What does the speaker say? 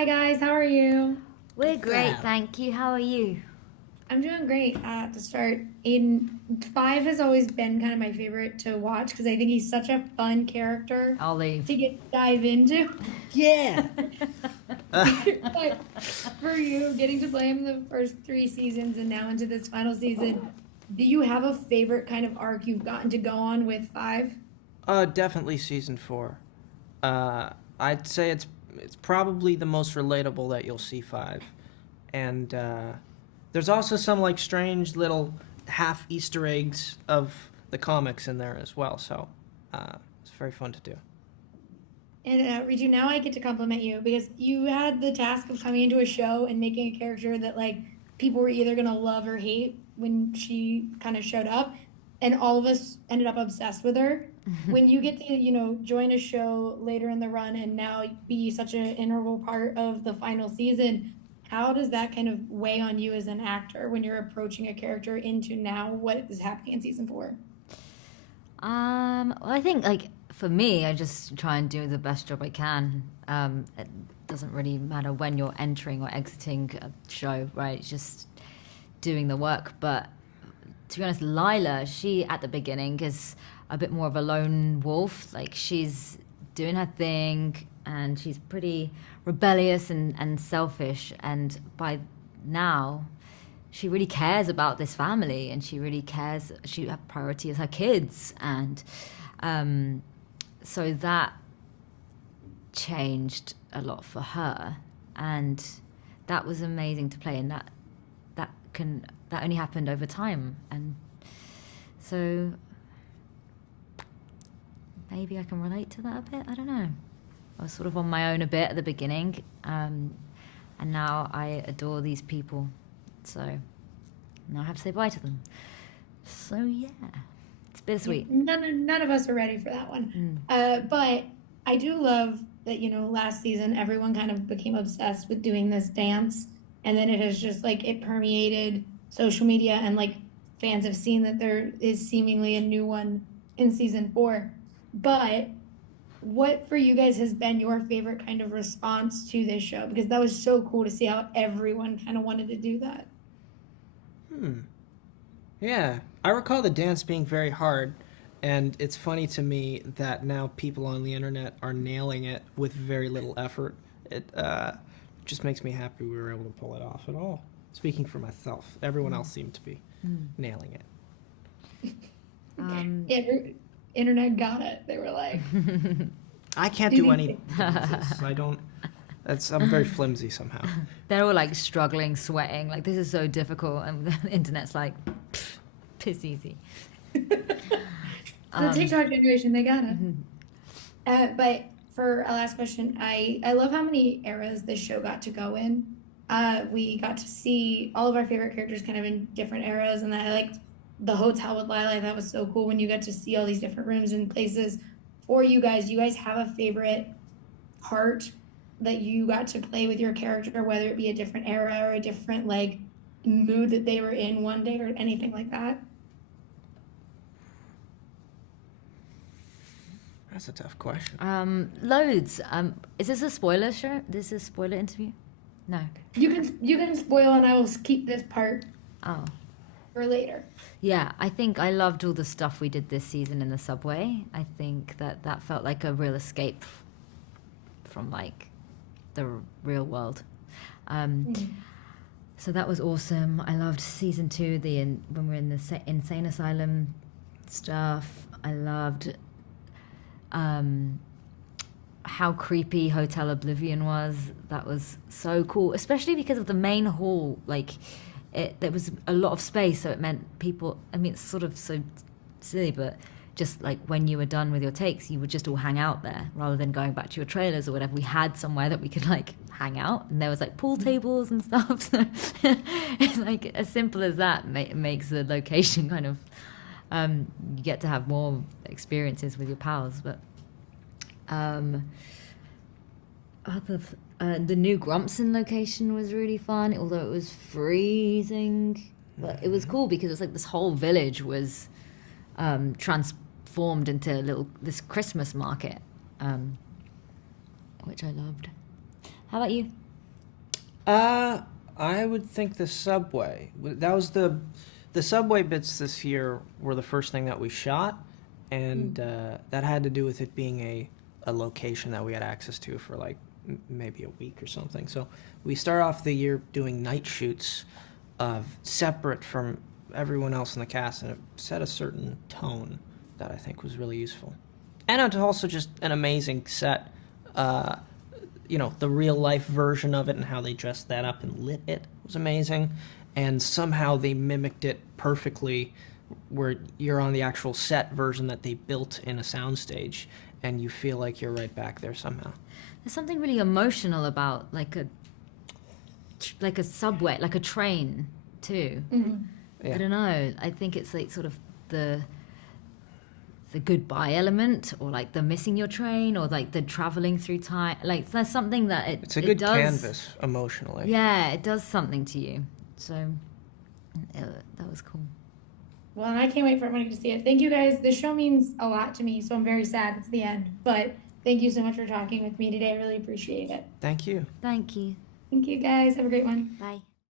Hi guys, how are you? We're great, Fab. thank you. How are you? I'm doing great. To start, Aiden, Five has always been kind of my favorite to watch because I think he's such a fun character I'll leave. to get dive into. Yeah. But for you, getting to play him the first three seasons and now into this final season, do you have a favorite kind of arc you've gotten to go on with Five? Definitely season 4. I'd say it's probably the most relatable that you'll see 5. And there's also some like strange little half Easter eggs of the comics in there as well. So it's very fun to do. And Ritu, now I get to compliment you because you had the task of coming into a show and making a character that like people were either gonna love or hate when she kind of showed up, and all of us ended up obsessed with her. When you get to join a show later in the run and now be such an integral part of the final season, how does that kind of weigh on you as an actor when you're approaching a character into now what is happening in season four? Well, I think like for me, I just try and do the best job I can. It doesn't really matter when you're entering or exiting a show, right? It's just doing the work. But to be honest, Lila, she at the beginning is a bit more of a lone wolf. Like she's doing her thing and she's pretty rebellious and selfish. And by now, she really cares about this family and she really cares. Her priority is her kids. And so that changed a lot for her. And that was amazing to play. And that only happened over time. And so maybe I can relate to that a bit. I don't know. I was sort of on my own a bit at the beginning, and now I adore these people. So now I have to say bye to them. So yeah, it's bittersweet. None of us are ready for that one. But I do love that, last season everyone kind of became obsessed with doing this dance. And then it has just like it permeated social media and like fans have seen that there is seemingly a new one in season four. But what for you guys has been your favorite kind of response to this show? Because that was so cool to see how everyone kind of wanted to do that. Yeah, I recall the dance being very hard, and it's funny to me that now people on the internet are nailing it with very little effort. It just makes me happy we were able to pull it off at all. Speaking for myself, everyone else seemed to be nailing it. Yeah, internet got it. They were like, I can't do any dances. I don't. I'm very flimsy somehow. They're all like struggling, sweating. Like this is so difficult, and the internet's like, piss easy. the TikTok generation, they got it. But for our last question, I love how many eras this show got to go in. We got to see all of our favorite characters kind of in different eras, and I liked the hotel with Lila. That was so cool when you got to see all these different rooms and places. For you guys have a favorite part that you got to play with your character, whether it be a different era or a different like mood that they were in one day or anything like that? That's a tough question. Loads. Is this a spoiler show? This is a spoiler interview? No. You can spoil, and I will keep this part Oh. for later. Yeah, I think I loved all the stuff we did this season in the subway. I think that felt like a real escape from like the real world. So that was awesome. I loved season 2, when we're in the insane asylum stuff. I loved how creepy Hotel Oblivion was. That was so cool, especially because of the main hall. Like there was a lot of space, so it meant people. I mean, it's sort of so silly, but just like when you were done with your takes, you would just all hang out there rather than going back to your trailers or whatever. We had somewhere that we could like hang out, and there was like pool tables and stuff. So it's like as simple as that makes the location kind of you get to have more experiences with your pals. But the new Grumpson location was really fun, although it was freezing. But it was cool because it was like this whole village was transformed into this Christmas market, which I loved. How about you? I would think the subway. That was the subway bits this year were the first thing that we shot, and that had to do with it being a location that we had access to for like maybe a week or something. So we start off the year doing night shoots, separate from everyone else in the cast, and it set a certain tone that I think was really useful. And it's also just an amazing set. The real life version of it and how they dressed that up and lit it was amazing. And somehow they mimicked it perfectly where you're on the actual set version that they built in a soundstage and you feel like you're right back there somehow. There's something really emotional about like a subway, like a train too. Yeah. I don't know. I think it's like sort of the goodbye element, or like the missing your train, or like the traveling through time. Like there's something that it's a good canvas emotionally. Yeah, it does something to you. So that was cool. Well, and I can't wait for everybody to see it. Thank you guys. The show means a lot to me, so I'm very sad it's the end. But thank you so much for talking with me today. I really appreciate it. Thank you. Thank you. Thank you guys. Have a great one. Bye.